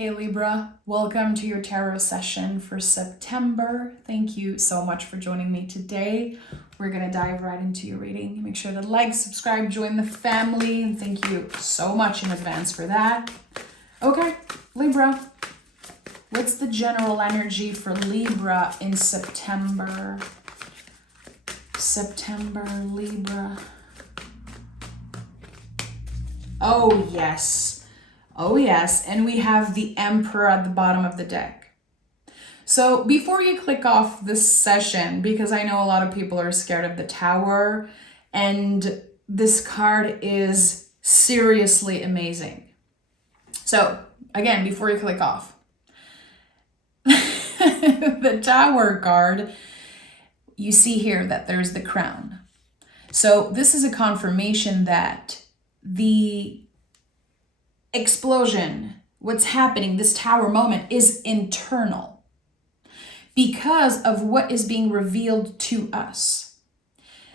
Hey Libra, welcome to your tarot session for September. Thank you so much for joining me today. We're going to dive right into your reading. Make sure to like, subscribe, join the family, and thank you so much in advance for that. Okay, Libra, what's the general energy for Libra in September? September, Libra. Oh, yes. Oh, yes. And we have the Emperor at the bottom of the deck. So before you click off this session, because I know a lot of people are scared of the Tower, and this card is seriously amazing. So again, before you click off, the Tower card, you see here that there's the crown. So this is a confirmation that the explosion, what's happening, this Tower moment is internal because of what is being revealed to us.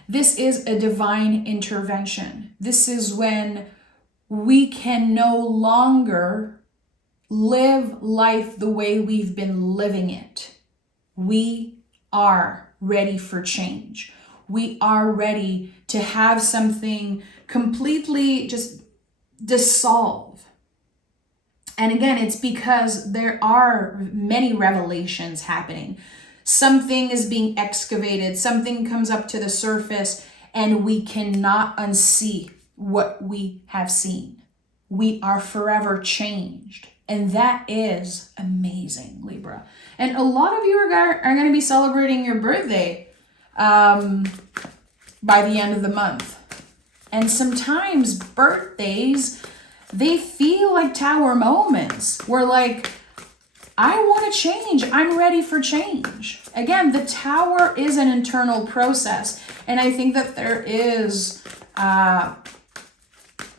This is a divine intervention. This is when we can no longer live life the way we've been living it. We are ready for change. We are ready to have something completely just dissolve. And again, it's because there are many revelations happening. Something is being excavated, something comes up to the surface, and we cannot unsee what we have seen. We are forever changed. And that is amazing, Libra. And a lot of you are going to be celebrating your birthday by the end of the month. And sometimes birthdays, they feel like Tower moments. We're like, I want to change. I'm ready for change. Again, the Tower is an internal process. And I think that there is a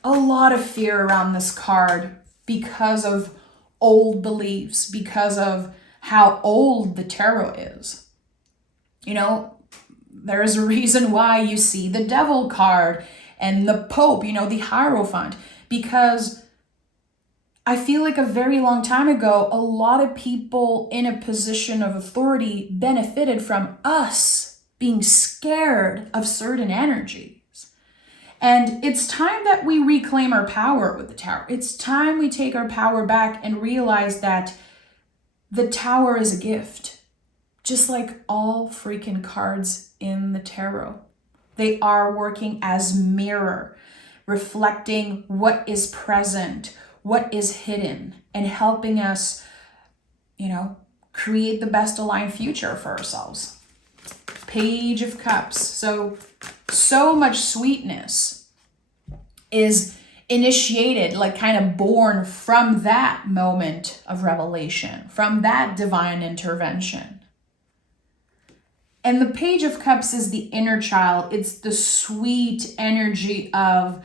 lot of fear around this card because of old beliefs, because of how old the tarot is. You know, there's a reason why you see the Devil card and the Pope, you know, the Hierophant, because I feel like a very long time ago, a lot of people in a position of authority benefited from us being scared of certain energies. And it's time that we reclaim our power with the Tower. It's time we take our power back and realize that the Tower is a gift, just like all freaking cards in the tarot. They are working as mirror, reflecting what is present, what is hidden, and helping us, you know, create the best aligned future for ourselves. Page of Cups. So much sweetness is initiated, like kind of born from that moment of revelation, from that divine intervention. And the Page of Cups is the inner child. It's the sweet energy of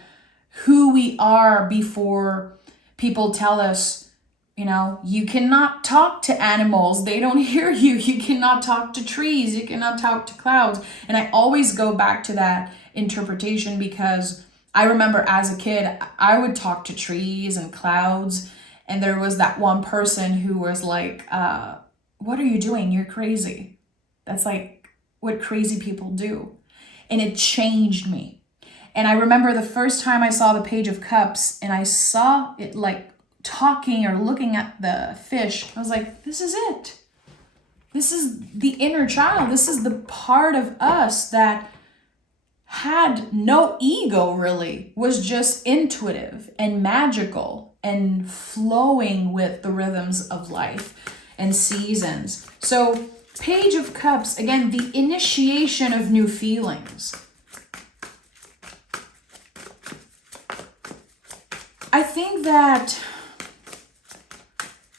who we are before people tell us, you know, you cannot talk to animals. They don't hear you. You cannot talk to trees. You cannot talk to clouds. And I always go back to that interpretation because I remember as a kid, I would talk to trees and clouds. And there was that one person who was like, what are you doing? You're crazy. That's like what crazy people do. And it changed me. And I remember the first time I saw the Page of Cups and I saw it like talking or looking at the fish, I was like, this is it. This is the inner child. This is the part of us that had no ego really, was just intuitive and magical and flowing with the rhythms of life and seasons. So Page of Cups, again, the initiation of new feelings. I think that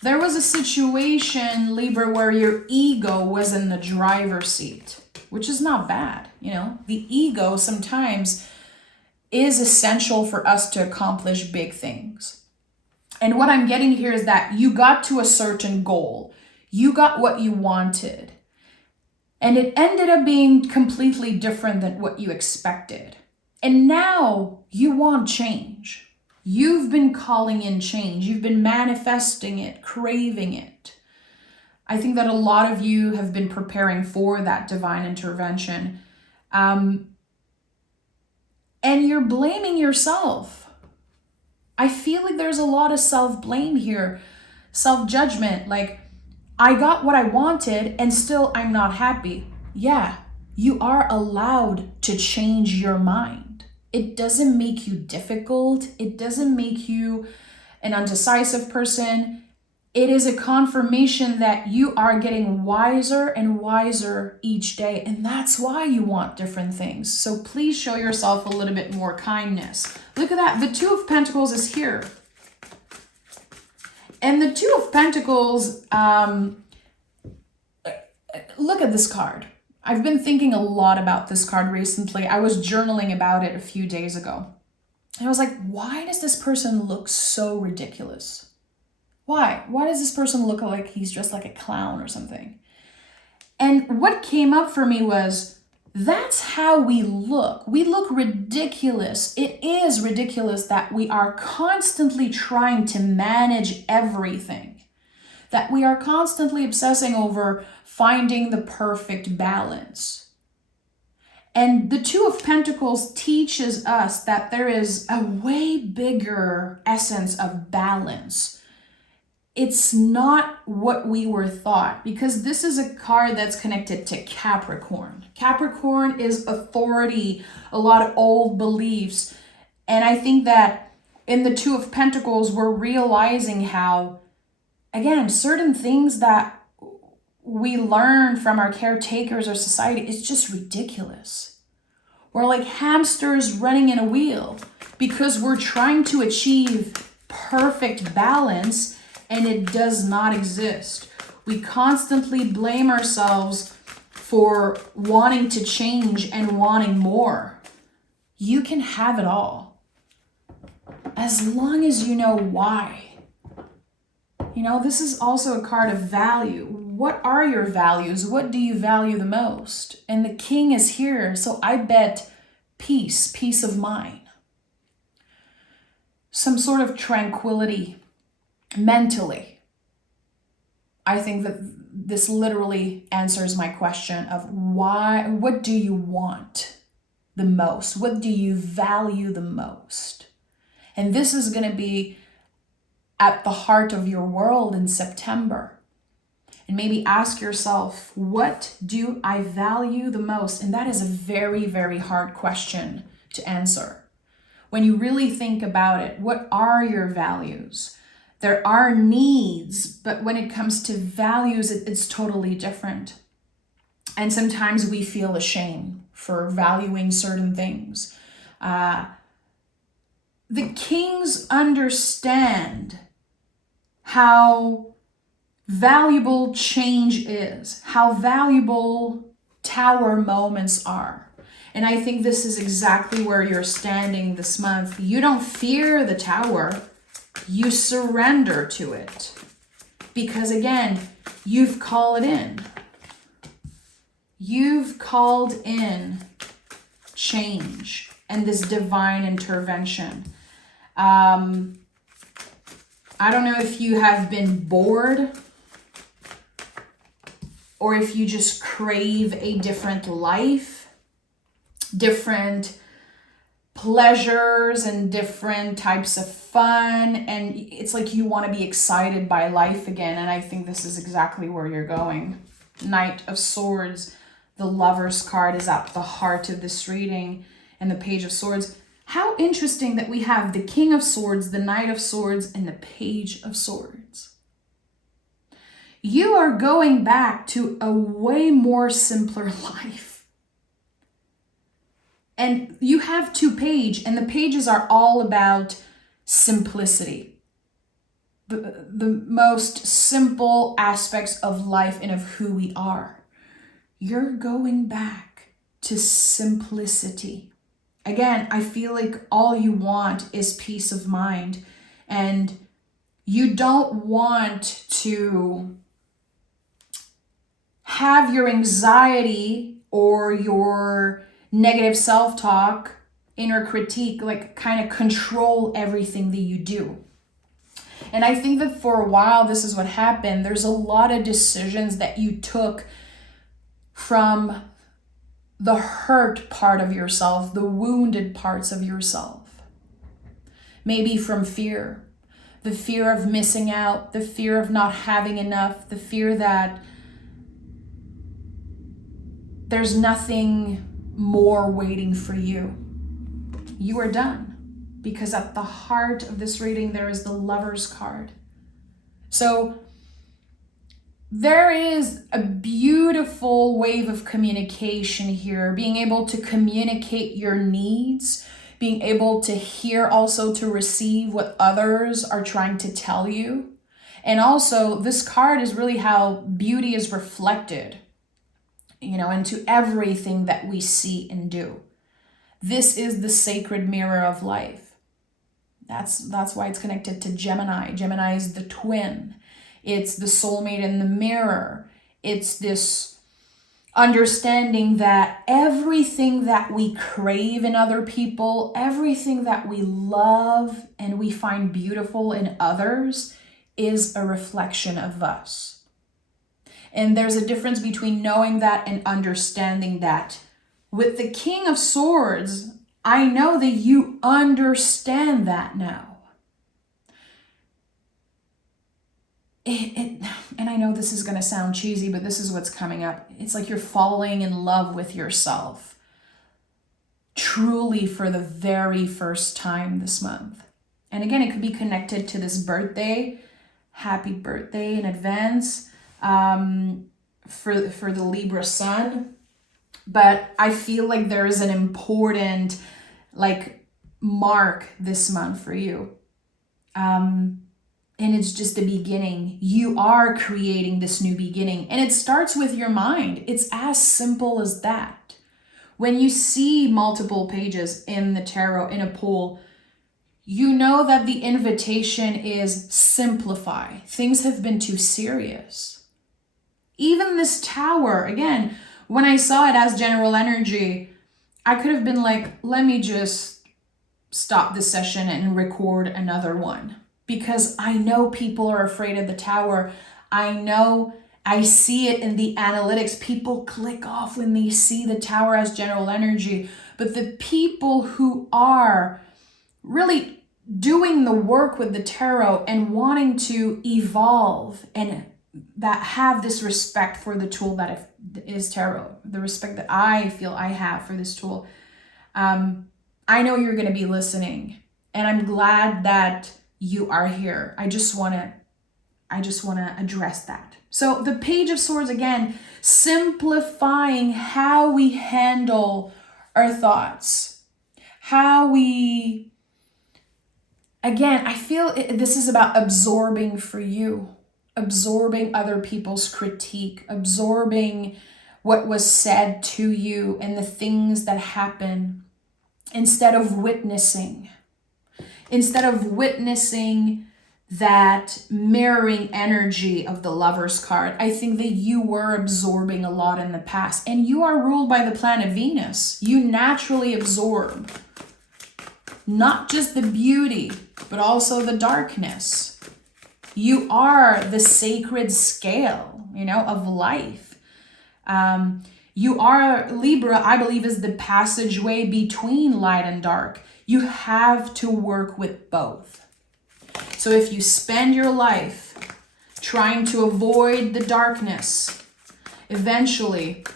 there was a situation, Libra, where your ego was in the driver's seat, which is not bad, you know. The ego sometimes is essential for us to accomplish big things. And what I'm getting here is that you got to a certain goal. You got what you wanted. And it ended up being completely different than what you expected. And now you want change. You've been calling in change. You've been manifesting it, craving it. I think that a lot of you have been preparing for that divine intervention. And you're blaming yourself. I feel like there's a lot of self-blame here, self-judgment. Like, I got what I wanted and still I'm not happy. Yeah, you are allowed to change your mind. It doesn't make you difficult. It doesn't make you an undecisive person. It is a confirmation that you are getting wiser and wiser each day. And that's why you want different things. So please show yourself a little bit more kindness. Look at that. The Two of Pentacles is here. And the Two of Pentacles, look at this card. I've been thinking a lot about this card recently. I was journaling about it a few days ago. And I was like, why does this person look so ridiculous? Why? Why does this person look like he's dressed like a clown or something? And what came up for me was, that's how we look. We look ridiculous. It is ridiculous that we are constantly trying to manage everything, that we are constantly obsessing over finding the perfect balance. And the Two of Pentacles teaches us that there is a way bigger essence of balance. It's not what we were thought, because this is a card that's connected to Capricorn. Capricorn is authority, a lot of old beliefs. And I think that in the Two of Pentacles, we're realizing how, again, certain things that we learn from our caretakers or society is just ridiculous. We're like hamsters running in a wheel because we're trying to achieve perfect balance, and it does not exist. We constantly blame ourselves for wanting to change and wanting more. You can have it all, as long as you know why. You know, this is also a card of value. What are your values? What do you value the most? And the King is here, so I bet peace of mind. Some sort of tranquility mentally. I think that this literally answers my question of why, what do you want the most? What do you value the most? And this is going to be at the heart of your world in September. And maybe ask yourself, what do I value the most? And that is a very, very hard question to answer. When you really think about it, what are your values? There are needs, but when it comes to values, it's totally different. And sometimes we feel ashamed for valuing certain things. The kings understand how valuable change is, how valuable tower moments are. And I think this is exactly where you're standing this month. You don't fear the tower. You surrender to it, because again, you've called in. You've called in change and this divine intervention. I don't know if you have been bored or if you just crave a different life, different pleasures and different types of fun, and it's like you want to be excited by life again. And I think this is exactly where you're going. Knight of Swords, the Lover's card, is at the heart of this reading, and the Page of Swords. How interesting that we have the King of Swords, the Knight of Swords, and the Page of Swords. You are going back to a way more simpler life. And you have two pages, and the pages are all about simplicity. The most simple aspects of life and of who we are. You're going back to simplicity. Again, I feel like all you want is peace of mind, and you don't want to have your anxiety or your negative self-talk inner critique, like kind of control everything that you do. And I think that for a while, this is what happened. There's a lot of decisions that you took from the hurt part of yourself, the wounded parts of yourself. Maybe from fear, the fear of missing out, the fear of not having enough, the fear that there's nothing more waiting for you. You are done. Because at the heart of this reading, there is the Lover's card. So there is a beautiful wave of communication here, being able to communicate your needs, being able to hear, also to receive what others are trying to tell you. And also, this card is really how beauty is reflected, into everything that we see and do. This is the sacred mirror of life. That's why it's connected to Gemini. Gemini is the twin. It's the soulmate in the mirror. It's this understanding that everything that we crave in other people, everything that we love and we find beautiful in others is a reflection of us. And there's a difference between knowing that and understanding that. With the King of Swords, I know that you understand that now. And I know this is going to sound cheesy, but this is what's coming up. It's like you're falling in love with yourself, truly for the very first time this month. And again, it could be connected to this birthday. Happy birthday in advance for the Libra sun. But I feel like there is an important mark this month for you. And it's just the beginning. You are creating this new beginning. And it starts with your mind. It's as simple as that. When you see multiple pages in the tarot, in a pool, you know that the invitation is simplify. Things have been too serious. Even this tower, again, when I saw it as general energy, I could have been like, let me just stop this session and record another one. Because I know people are afraid of the tower. I know, I see it in the analytics. People click off when they see the tower as general energy. But the people who are really doing the work with the tarot and wanting to evolve and that have this respect for the tool that is tarot, the respect that I feel I have for this tool, I know you're going to be listening, and I'm glad that you are here. I just want to address that. So the Page of Swords, again, simplifying how we handle our thoughts, how we, again, I feel this is about absorbing for you. Absorbing other people's critique, absorbing what was said to you and the things that happen instead of witnessing that mirroring energy of the Lover's card. I think that you were absorbing a lot in the past, and you are ruled by the planet Venus. You naturally absorb not just the beauty, but also the darkness. You are the sacred scale, of life. You are, Libra, I believe, is the passageway between light and dark. You have to work with both. So if you spend your life trying to avoid the darkness, eventually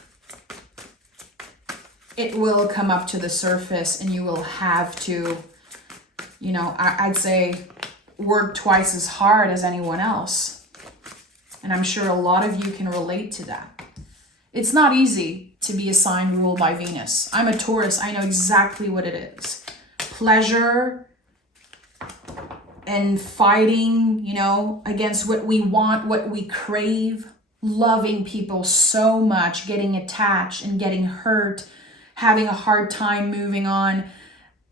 it will come up to the surface and you will have to, I'd say, work twice as hard as anyone else. And I'm sure a lot of you can relate to that. It's not easy to be a sign ruled by Venus. I'm a Taurus. I know exactly what it is. Pleasure and fighting, against what we want, what we crave, loving people so much, getting attached and getting hurt, having a hard time moving on.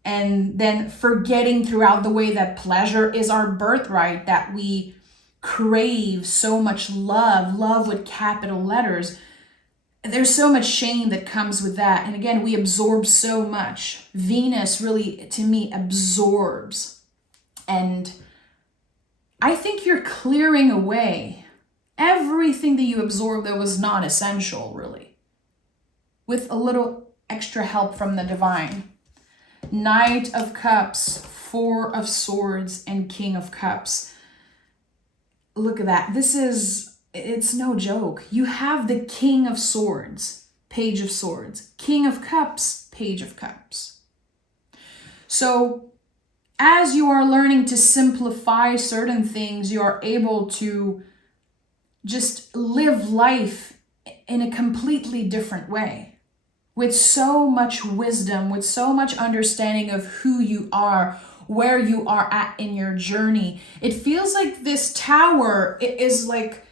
And then forgetting throughout the way that pleasure is our birthright, that we crave so much love with capital letters. there's so much shame that comes with that. And again, we absorb so much. Venus really, to me, absorbs. And I think you're clearing away everything that you absorbed that was not essential, really, with a little extra help from the divine. Knight of Cups, Four of Swords, and King of Cups. Look at that. It's no joke. You have the King of Swords, Page of Swords, King of Cups, Page of Cups. So as you are learning to simplify certain things, you are able to just live life in a completely different way, with so much wisdom, with so much understanding of who you are, where you are at in your journey. It feels like this tower is like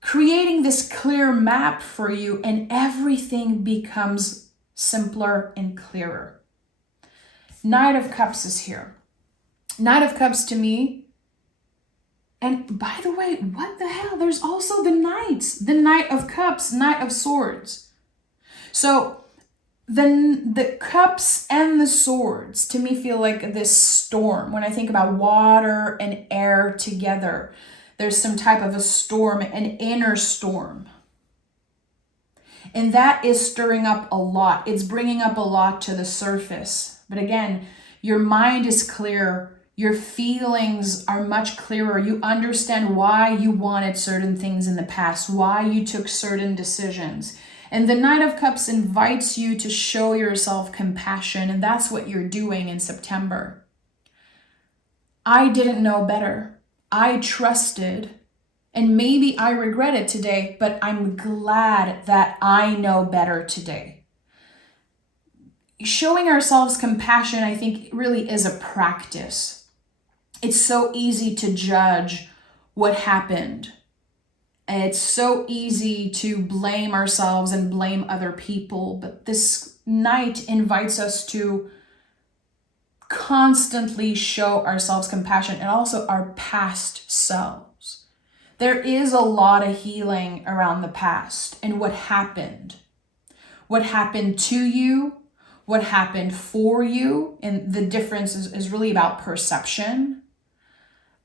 creating this clear map for you, and everything becomes simpler and clearer. Knight of Cups is here. Knight of Cups to me, and by the way, what the hell? There's also the Knights, the Knight of Cups, Knight of Swords. So the cups and the swords to me feel like this storm. When I think about water and air together, there's some type of a storm, an inner storm. And that is stirring up a lot. It's bringing up a lot to the surface. But again, your mind is clear. Your feelings are much clearer. You understand why you wanted certain things in the past, why you took certain decisions. And the Knight of Cups invites you to show yourself compassion, and that's what you're doing in September. I didn't know better. I trusted, and maybe I regret it today, but I'm glad that I know better today. Showing ourselves compassion, I think, really is a practice. It's so easy to judge what happened. It's so easy to blame ourselves and blame other people, but this night invites us to constantly show ourselves compassion and also our past selves. There is a lot of healing around the past and what happened to you, what happened for you, and the difference is really about perception.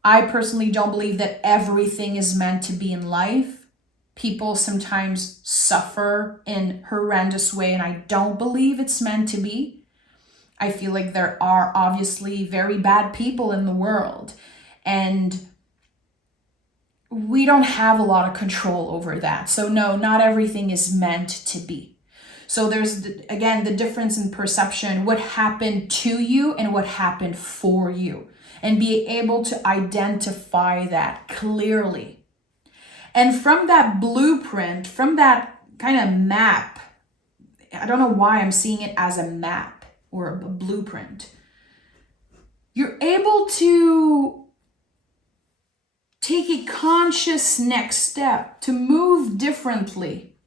I personally don't believe that everything is meant to be in life. People sometimes suffer in horrendous way, and I don't believe it's meant to be. I feel like there are obviously very bad people in the world, and we don't have a lot of control over that. So no, not everything is meant to be. So there's, again, the difference in perception, what happened to you and what happened for you. And be able to identify that clearly. And from that blueprint, from that kind of map, I don't know why I'm seeing it as a map or a blueprint, you're able to take a conscious next step to move differently.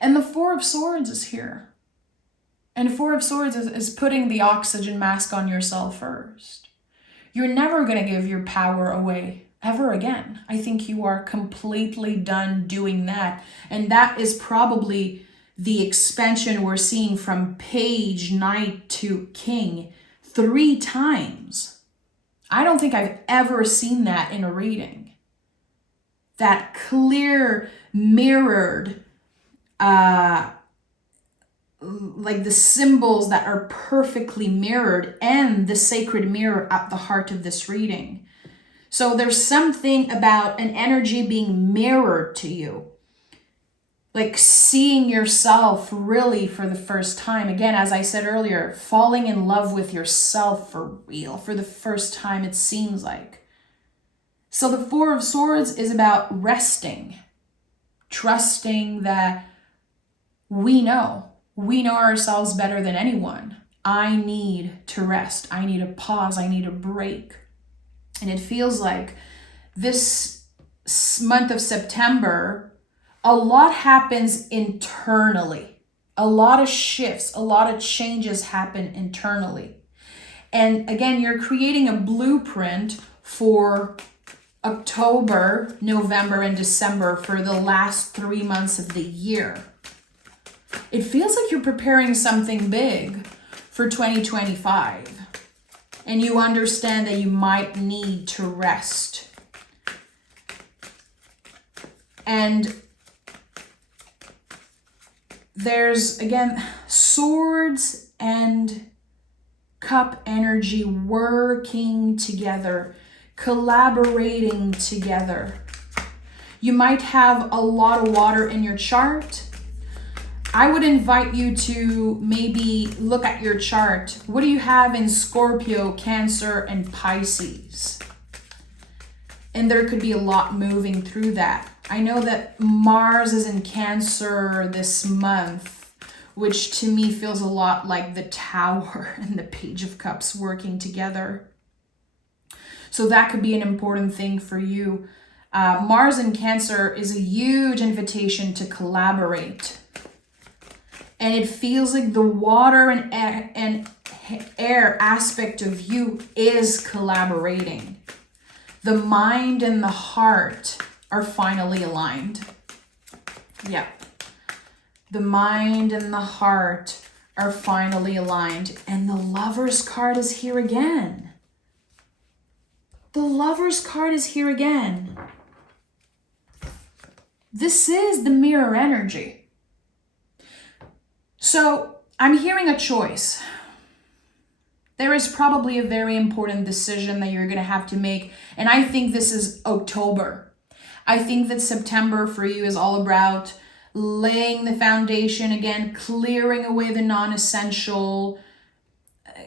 And the Four of Swords is here. And Four of Swords is putting the oxygen mask on yourself first. You're never going to give your power away ever again. I think you are completely done doing that. And that is probably the expansion we're seeing from Page, Knight to King 3 times. I don't think I've ever seen that in a reading. That clear, mirrored, like the symbols that are perfectly mirrored, and the sacred mirror at the heart of this reading. So there's something about an energy being mirrored to you, like seeing yourself really for the first time. Again, as I said earlier, falling in love with yourself for real for the first time, it seems like. So the Four of Swords is about resting, trusting that we know ourselves better than anyone. I need to rest. I need a pause. I need a break. And it feels like this month of September, a lot happens internally. A lot of shifts, a lot of changes happen internally. And again, you're creating a blueprint for October, November, and December for the last 3 months of the year. It feels like you're preparing something big for 2025. And you understand that you might need to rest. And there's, again, swords and cup energy working together, collaborating together. You might have a lot of water in your chart. I would invite you to maybe look at your chart. What do you have in Scorpio, Cancer, and Pisces? And there could be a lot moving through that. I know that Mars is in Cancer this month, which to me feels a lot like the Tower and the Page of Cups working together. So that could be an important thing for you. Mars in Cancer is a huge invitation to collaborate. And it feels like the water and air aspect of you is collaborating. The mind and the heart are finally aligned. Yeah. The mind and the heart are finally aligned. And the Lover's card is here again. The Lover's card is here again. This is the mirror energy. So I'm hearing a choice. There is probably a very important decision that you're going to have to make. And I think this is October. I think that September for you is all about laying the foundation again, clearing away the non-essential,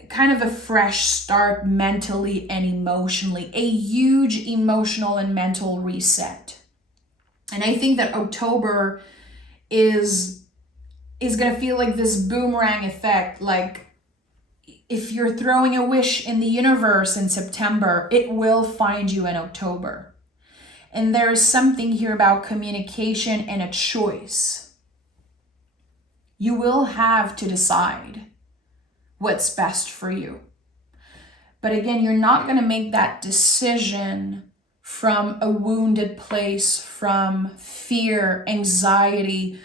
kind of a fresh start mentally and emotionally, a huge emotional and mental reset. And I think that October is going to feel like this boomerang effect. Like if you're throwing a wish in the universe in September, it will find you in October. And there is something here about communication and a choice. You will have to decide what's best for you. But again, you're not going to make that decision from a wounded place, from fear, anxiety,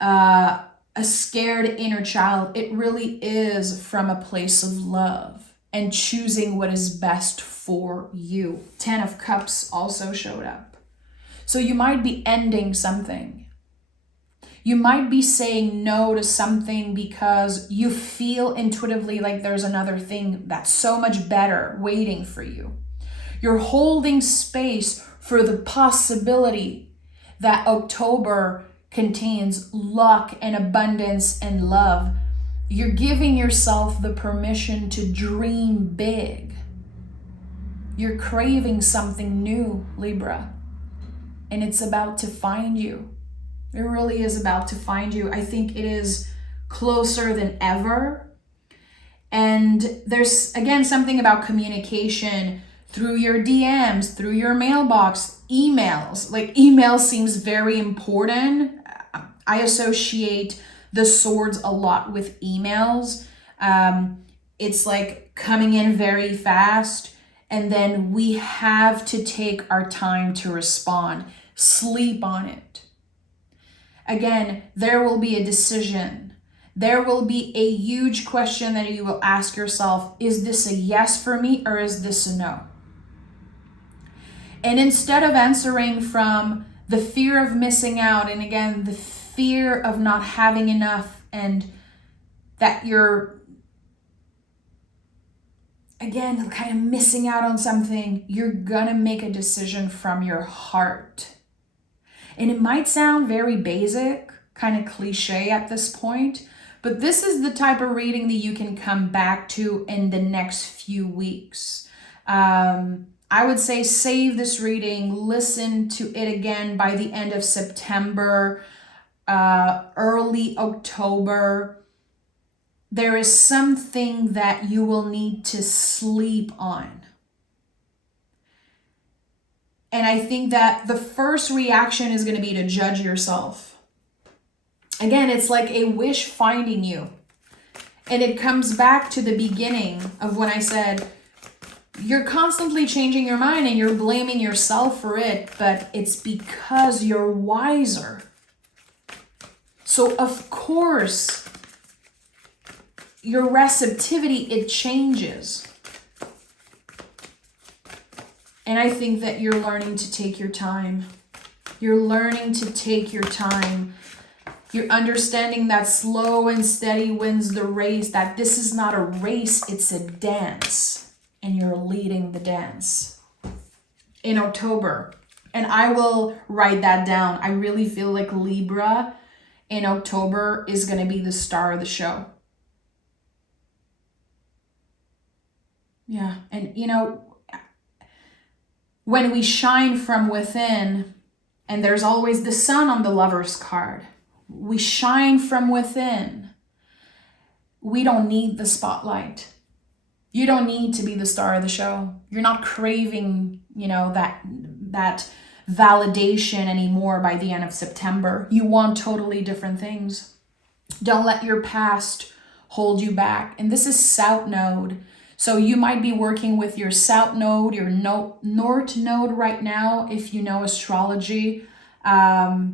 a scared inner child. It really is from a place of love and choosing what is best for you. 10 of Cups also showed up. So you might be ending something. You might be saying no to something because you feel intuitively like there's another thing that's so much better waiting for you. You're holding space for the possibility that October contains luck and abundance and love. You're giving yourself the permission to dream big. You're craving something new, Libra, and it's about to find you. It really is about to find you. I think it is closer than ever. And there's, again, something about communication through your DMs, through your mailbox, emails. Like email seems very important. I associate the swords a lot with emails. It's like coming in very fast, and then we have to take our time to respond. Sleep on it. Again, there will be a decision. There will be a huge question that you will ask yourself, is this a yes for me or is this a no? And instead of answering from the fear of missing out, and again, the fear of not having enough, and that you're, again, kind of missing out on something, you're gonna make a decision from your heart. And it might sound very basic, kind of cliche at this point, but this is the type of reading that you can come back to in the next few weeks. I would say save this reading, listen to it again by the end of September, early October. There is something that you will need to sleep on. And I think that the first reaction is going to be to judge yourself. Again, it's like a wish finding you. And it comes back to the beginning of when I said, You're constantly changing your mind and you're blaming yourself for it, but it's because you're wiser. So of course, your receptivity, it changes. And I think that you're learning to take your time. You're learning to take your time. You're understanding that slow and steady wins the race, that this is not a race, it's a dance. And you're leading the dance in October. And I will write that down. I really feel like Libra in October is going to be the star of the show. Yeah. And you know, when we shine from within, and there's always the sun on the Lover's card, we shine from within. We don't need the spotlight. You don't need to be the star of the show. You're not craving, you know, that validation anymore by the end of September. You want totally different things. Don't let your past hold you back. And this is South Node. So you might be working with your South Node, your North Node right now, if you know astrology. I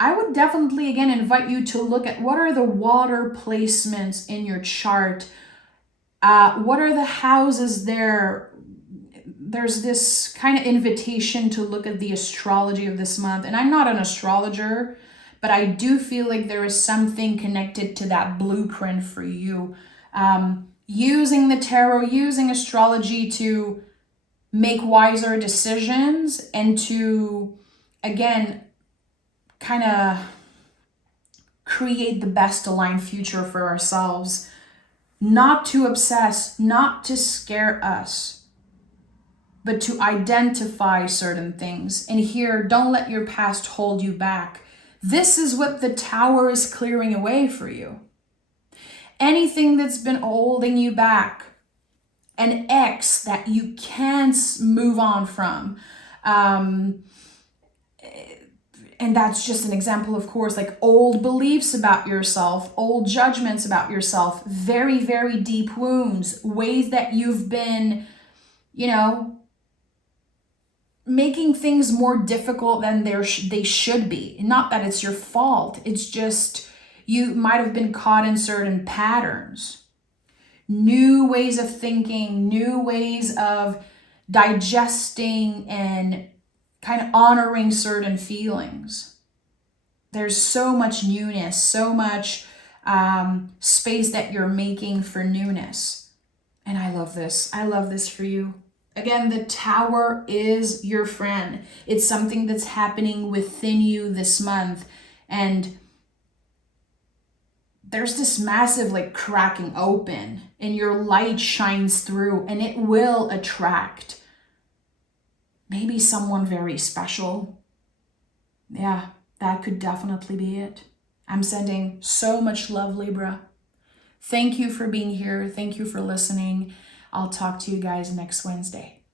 would definitely, again, invite you to look at what are the water placements in your chart. What are the houses there? There's this kind of invitation to look at the astrology of this month. And I'm not an astrologer, but I do feel like there is something connected to that blueprint for you. Using the tarot, using astrology to make wiser decisions and to, again, kind of create the best aligned future for ourselves. Not to obsess, not to scare us, but to identify certain things. And here, don't let your past hold you back. This is what the Tower is clearing away for you. Anything that's been holding you back, an ex that you can't move on from, and that's just an example, of course, like old beliefs about yourself, old judgments about yourself, very, very deep wounds, ways that you've been, you know, making things more difficult than they should be. Not that it's your fault. It's just you might have been caught in certain patterns. New ways of thinking, new ways of digesting and kind of honoring certain feelings. There's so much newness, so much space that you're making for newness. And I love this. I love this for you. Again, the Tower is your friend. It's something that's happening within you this month. And there's this massive like cracking open and your light shines through and it will attract maybe someone very special. Yeah, that could definitely be it. I'm sending so much love, Libra. Thank you for being here. Thank you for listening. I'll talk to you guys next Wednesday.